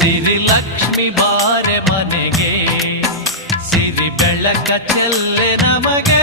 ಸಿರಿ ಲಕ್ಷ್ಮಿ ಬಾರೆ ಮನೆಗೆ ಸಿರಿ ಬೆಳಕ ಚೆಲ್ಲೆ ನಮಗೆ.